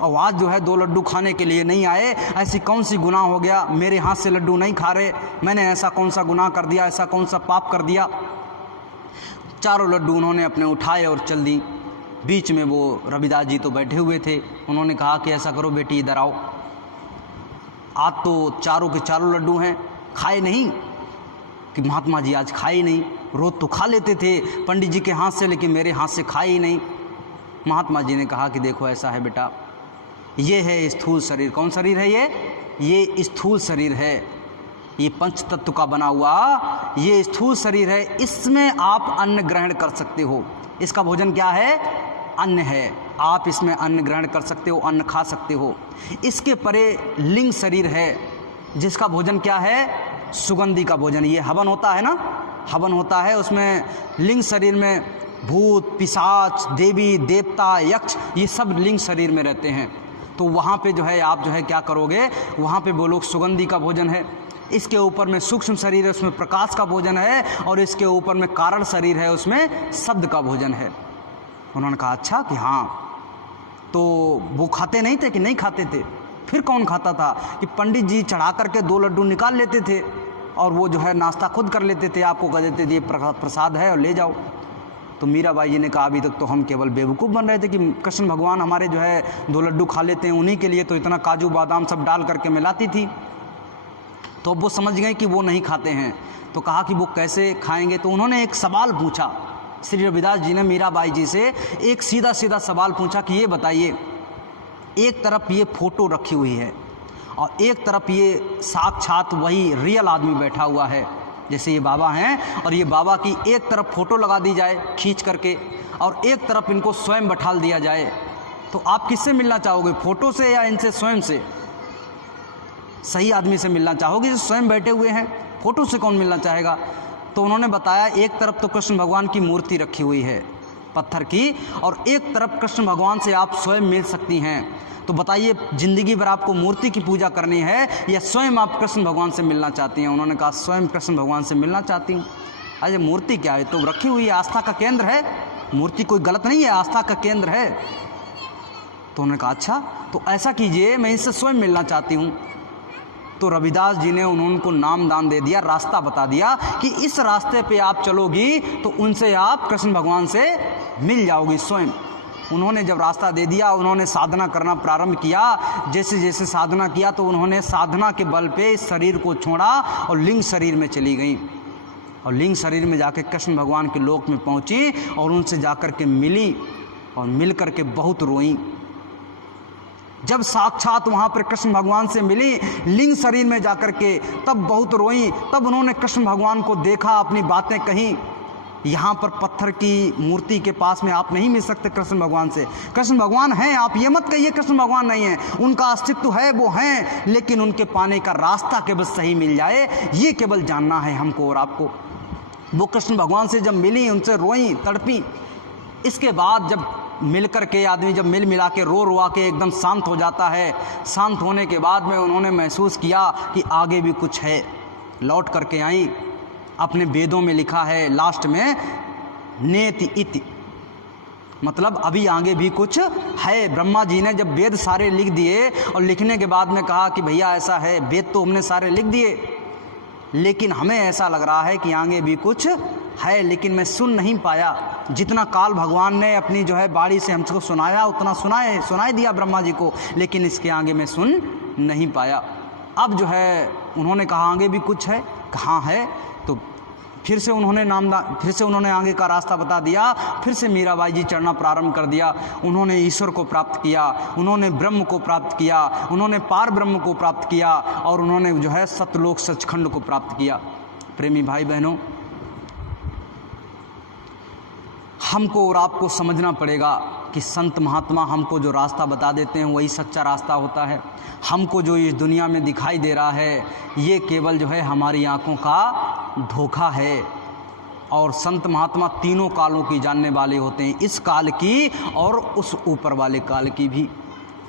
और आज जो है 2 लड्डू खाने के लिए नहीं आए। ऐसी कौन सी गुनाह हो गया, मेरे हाथ से लड्डू नहीं खा रहे, मैंने ऐसा कौन सा गुनाह कर दिया, ऐसा कौन सा पाप कर दिया। चारों लड्डू उन्होंने अपने उठाए और चल दी। बीच में वो रविदास जी तो बैठे हुए थे। उन्होंने कहा कि ऐसा करो बेटी इधर आओ, आज तो चारों के चारों लड्डू हैं, खाए नहीं कि महात्मा जी आज खाए नहीं, रोज तो खा लेते थे पंडित जी के हाथ से, लेकिन मेरे हाथ से खाए ही नहीं। महात्मा जी ने कहा कि देखो ऐसा है बेटा, ये है स्थूल शरीर। कौन शरीर है ये स्थूल शरीर है, ये पंच तत्व का बना हुआ ये स्थूल शरीर है। इसमें आप अन्न ग्रहण कर सकते हो। इसका भोजन क्या है, अन्न है। आप इसमें अन्न ग्रहण कर सकते हो, अन्न खा सकते हो। इसके परे लिंग शरीर है, जिसका भोजन क्या है, सुगंधी का भोजन। ये हवन होता है ना, हवन होता है, उसमें लिंग शरीर में भूत पिशाच देवी देवता यक्ष ये सब लिंग शरीर में रहते हैं। तो वहाँ पे जो है आप जो है क्या करोगे, वहाँ पे वो लोग सुगंधी का भोजन है। इसके ऊपर में सूक्ष्म शरीर है, उसमें प्रकाश का भोजन है, और इसके ऊपर में कारण शरीर है, उसमें शब्द का भोजन है। उन्होंने कहा अच्छा कि हाँ, तो वो खाते नहीं थे कि नहीं खाते थे, फिर कौन खाता था कि पंडित जी चढ़ा करके 2 लड्डू निकाल लेते थे और वो जो है नाश्ता खुद कर लेते थे, आपको कह देते थे ये प्रसाद है और ले जाओ। तो मीराबाई जी ने कहा अभी तक तो हम केवल बेवकूफ़ बन रहे थे कि कृष्ण भगवान हमारे जो है 2 लड्डू खा लेते हैं, उन्हीं के लिए तो इतना काजू बादाम सब डाल करके मिलाती थी। तो अब वो समझ गए कि वो नहीं खाते हैं। तो कहा कि वो कैसे खाएंगे। तो उन्होंने एक सवाल पूछा, श्री रविदास जी ने मीराबाई जी से एक सीधा सीधा सवाल पूछा कि ये बताइए, एक तरफ ये फ़ोटो रखी हुई है और एक तरफ ये साक्षात वही रियल आदमी बैठा हुआ है, जैसे ये बाबा हैं, और ये बाबा की एक तरफ फ़ोटो लगा दी जाए खींच करके और एक तरफ इनको स्वयं बैठाल दिया जाए, तो आप किससे मिलना चाहोगे, फ़ोटो से या इनसे स्वयं से? सही आदमी से मिलना चाहोगे जो स्वयं बैठे हुए हैं, फ़ोटो से कौन मिलना चाहेगा। तो उन्होंने बताया एक तरफ तो कृष्ण भगवान की मूर्ति रखी हुई है पत्थर की, और एक तरफ कृष्ण भगवान से आप स्वयं मिल सकती हैं। तो बताइए ज़िंदगी भर आपको मूर्ति की पूजा करनी है या स्वयं आप कृष्ण भगवान से मिलना चाहती हैं? उन्होंने कहा स्वयं कृष्ण भगवान से मिलना चाहती हूँ। अरे मूर्ति क्या है, तो रखी हुई है, आस्था का केंद्र है, मूर्ति कोई गलत नहीं है, आस्था का केंद्र है। तो उन्होंने कहा अच्छा, तो ऐसा कीजिए मैं इससे स्वयं मिलना चाहती हूँ। तो रविदास जी ने उनको नाम दान दे दिया, रास्ता बता दिया कि इस रास्ते पे आप चलोगी तो उनसे आप कृष्ण भगवान से मिल जाओगी स्वयं। उन्होंने जब रास्ता दे दिया, उन्होंने साधना करना प्रारंभ किया। जैसे जैसे साधना किया तो उन्होंने साधना के बल पे शरीर को छोड़ा और लिंग शरीर में चली गई, और लिंग शरीर में जाकर कृष्ण भगवान के लोक में पहुंची और उनसे जाकर के मिली और मिल कर के बहुत रोई। जब साक्षात वहाँ पर कृष्ण भगवान से मिली लिंग शरीर में जाकर के, तब बहुत रोई। तब उन्होंने कृष्ण भगवान को देखा, अपनी बातें कहीं। यहाँ पर पत्थर की मूर्ति के पास में आप नहीं मिल सकते कृष्ण भगवान से। कृष्ण भगवान हैं, आप ये मत कहिए कृष्ण भगवान नहीं हैं, उनका अस्तित्व है, वो हैं, लेकिन उनके पाने का रास्ता केवल सही मिल जाए, ये केवल जानना है हमको और आपको। वो कृष्ण भगवान से जब मिली, उनसे रोई, तड़पी। इसके बाद जब मिल कर के आदमी जब मिल मिला के रो रुआ के एकदम शांत हो जाता है, शांत होने के बाद में उन्होंने महसूस किया कि आगे भी कुछ है। लौट करके आई, अपने वेदों में लिखा है लास्ट में नेति इति, मतलब अभी आगे भी कुछ है। ब्रह्मा जी ने जब वेद सारे लिख दिए और लिखने के बाद में कहा कि भैया ऐसा है, वेद तो हमने सारे लिख दिए, लेकिन हमें ऐसा लग रहा है कि आगे भी कुछ है, लेकिन मैं सुन नहीं पाया। जितना काल भगवान ने अपनी जो है बाणी से हमको सुनाया उतना सुनाई दिया ब्रह्मा जी को, लेकिन इसके आगे मैं सुन नहीं पाया। अब जो है उन्होंने कहा आगे भी कुछ है, कहाँ है? तो फिर से उन्होंने आगे का रास्ता बता दिया। फिर से मीराबाई जी चढ़ना प्रारंभ कर दिया। उन्होंने ईश्वर को प्राप्त किया, उन्होंने ब्रह्म को प्राप्त किया, उन्होंने पार ब्रह्म को प्राप्त किया, और उन्होंने जो है सतलोक सचखंड को प्राप्त किया। प्रेमी भाई बहनों, हमको और आपको समझना पड़ेगा कि संत महात्मा हमको जो रास्ता बता देते हैं वही सच्चा रास्ता होता है। हमको जो इस दुनिया में दिखाई दे रहा है ये केवल जो है हमारी आँखों का धोखा है। और संत महात्मा तीनों कालों की जानने वाले होते हैं, इस काल की और उस ऊपर वाले काल की भी।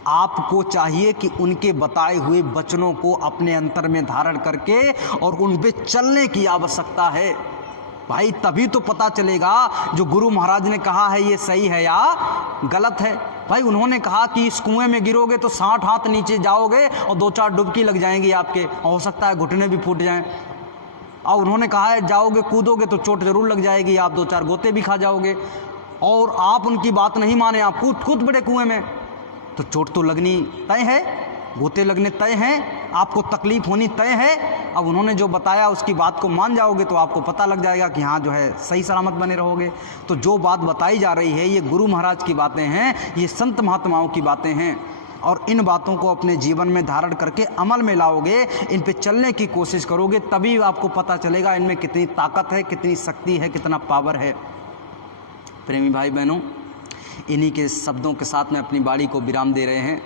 आपको चाहिए कि उनके बताए हुए वचनों को अपने अंतर में धारण करके और उन पे चलने की आवश्यकता है भाई, तभी तो पता चलेगा जो गुरु महाराज ने कहा है ये सही है या गलत है। भाई उन्होंने कहा कि इस कुएं में गिरोगे तो 60 हाथ नीचे जाओगे और 2-4 डुबकी लग जाएंगी आपके, हो सकता है घुटने भी फूट जाएं। और उन्होंने कहा है जाओगे कूदोगे तो चोट जरूर लग जाएगी, आप 2-4 गोते भी खा जाओगे। और आप उनकी बात नहीं माने, आप कूद पड़े कुएं में तो चोट तो लगनी तय है, गोते लगने तय हैं, आपको तकलीफ होनी तय है। अब उन्होंने जो बताया उसकी बात को मान जाओगे तो आपको पता लग जाएगा कि हाँ जो है सही सलामत बने रहोगे। तो जो बात बताई जा रही है ये गुरु महाराज की बातें हैं, ये संत महात्माओं की बातें हैं। और इन बातों को अपने जीवन में धारण करके अमल में लाओगे, इन पे चलने की कोशिश करोगे, तभी आपको पता चलेगा इनमें कितनी ताकत है, कितनी शक्ति है, कितना पावर है। प्रेमी भाई बहनों, इन्हीं के शब्दों के साथ में अपनी बाड़ी को विराम दे रहे हैं।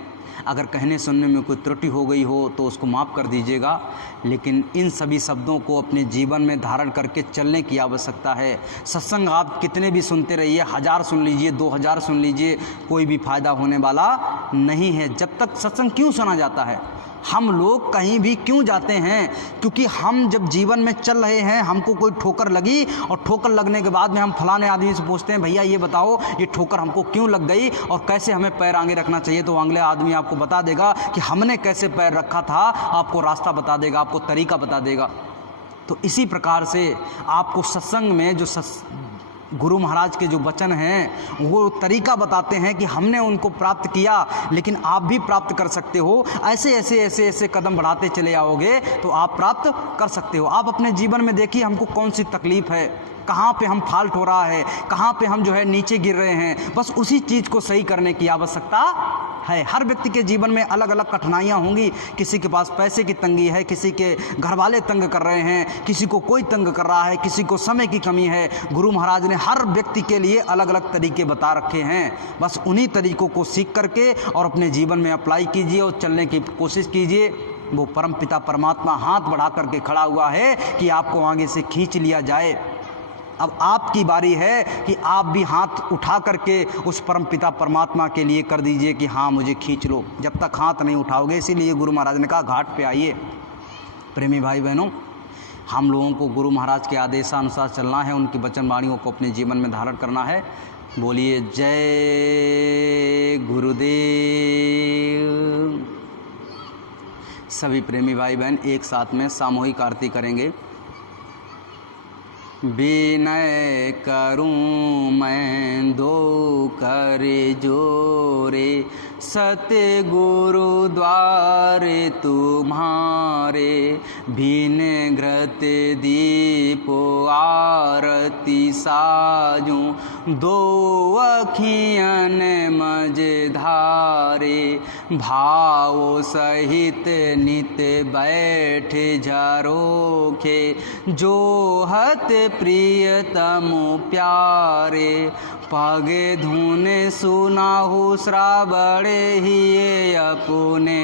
अगर कहने सुनने में कोई त्रुटि हो गई हो तो उसको माफ़ कर दीजिएगा, लेकिन इन सभी शब्दों को अपने जीवन में धारण करके चलने की आवश्यकता है। सत्संग आप कितने भी सुनते रहिए, 1000 सुन लीजिए, 2000 सुन लीजिए, कोई भी फ़ायदा होने वाला नहीं है। जब तक सत्संग क्यों सुना जाता है, हम लोग कहीं भी क्यों जाते हैं, क्योंकि हम जब जीवन में चल रहे हैं हमको कोई ठोकर लगी और ठोकर लगने के बाद में हम फलाने आदमी से पूछते हैं भैया ये बताओ ये ठोकर हमको क्यों लग गई और कैसे हमें पैर आगे रखना चाहिए, तो अगले आदमी आपको बता देगा कि हमने कैसे पैर रखा था, आपको रास्ता बता देगा, आपको तरीका बता देगा। तो इसी प्रकार से आपको सत्संग में जो गुरु महाराज के जो वचन हैं वो तरीका बताते हैं कि हमने उनको प्राप्त किया, लेकिन आप भी प्राप्त कर सकते हो। ऐसे ऐसे ऐसे ऐसे कदम बढ़ाते चले आओगे तो आप प्राप्त कर सकते हो। आप अपने जीवन में देखिए हमको कौन सी तकलीफ़ है, कहाँ पे हम फॉल्ट हो रहा है, कहाँ पे हम जो है नीचे गिर रहे हैं, बस उसी चीज़ को सही करने की आवश्यकता है। हर व्यक्ति के जीवन में अलग अलग कठिनाइयाँ होंगी, किसी के पास पैसे की तंगी है, किसी के घर वाले तंग कर रहे हैं, किसी को कोई तंग कर रहा है, किसी को समय की कमी है। गुरु महाराज ने हर व्यक्ति के लिए अलग अलग तरीके बता रखे हैं, बस उन्हीं तरीक़ों को सीख करके और अपने जीवन में अप्लाई कीजिए और चलने की कोशिश कीजिए। वो परम पिता परमात्मा हाथ बढ़ा करके खड़ा हुआ है कि आपको आगे से खींच लिया जाए। अब आपकी बारी है कि आप भी हाथ उठा करके उस परम पिता परमात्मा के लिए कर दीजिए कि हाँ मुझे खींच लो। जब तक हाथ नहीं उठाओगे, इसीलिए गुरु महाराज ने कहा घाट पे आइए। प्रेमी भाई बहनों, हम लोगों को गुरु महाराज के आदेशानुसार चलना है, उनकी वचन वाणियों को अपने जीवन में धारण करना है। बोलिए जय गुरुदेव। सभी प्रेमी भाई बहन एक साथ में सामूहिक आरती करेंगे। विनय करूं मैं दो कर जोरे, सतगुरु द्वारे तुम्हारे, भीन घृत दीपो आरती साजूं, दो अखियन मझधारे, भाव सहित नित बैठ झरोखे, जो हत प्रियतम प्यारे, पग धुन सुनाहु श्रावणे ही अपने,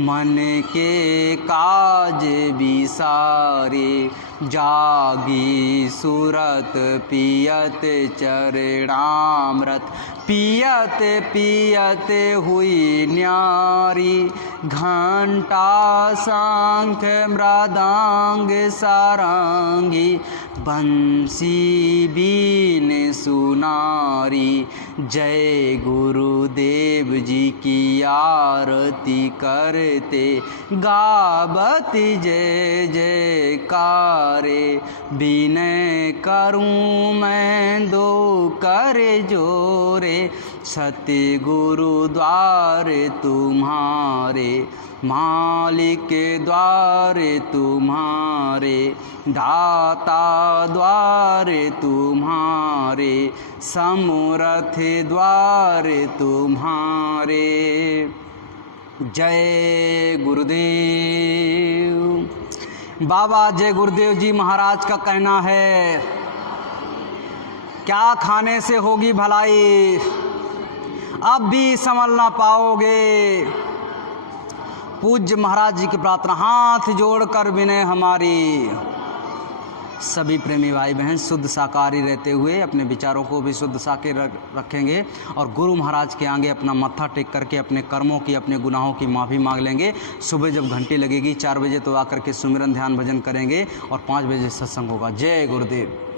मन के काज विसारे, जागी सुरत पियत चरणामृत, पियत पियत हुई न्यारी, घंटा शंख मृदंग सारंगी, बंसी बीन सुनारी। जय गुरुदेव जी की आरती करते, गावत जय जयकारे, विनय करूं मैं दो कर जोरे, सतगुरु द्वारे तुम्हारे, मालिक द्वारे तुम्हारे, दाता द्वारे तुम्हारे, समर्थ द्वारे तुम्हारे। जय गुरुदेव। बाबा जय गुरुदेव जी महाराज का कहना है, क्या खाने से होगी भलाई, अब भी संभल ना पाओगे। पूज्य महाराज जी की प्रार्थना, हाथ जोड़कर विनय हमारी। सभी प्रेमी भाई बहन शुद्ध शाकाहारी रहते हुए अपने विचारों को भी शुद्ध शाकाहारी रखेंगे और गुरु महाराज के आगे अपना मत्था टेक करके अपने कर्मों की, अपने गुनाहों की माफ़ी मांग लेंगे। सुबह जब घंटी लगेगी 4 बजे तो आकर के सुमिरन ध्यान भजन करेंगे और 5 बजे सत्संग होगा। जय गुरुदेव।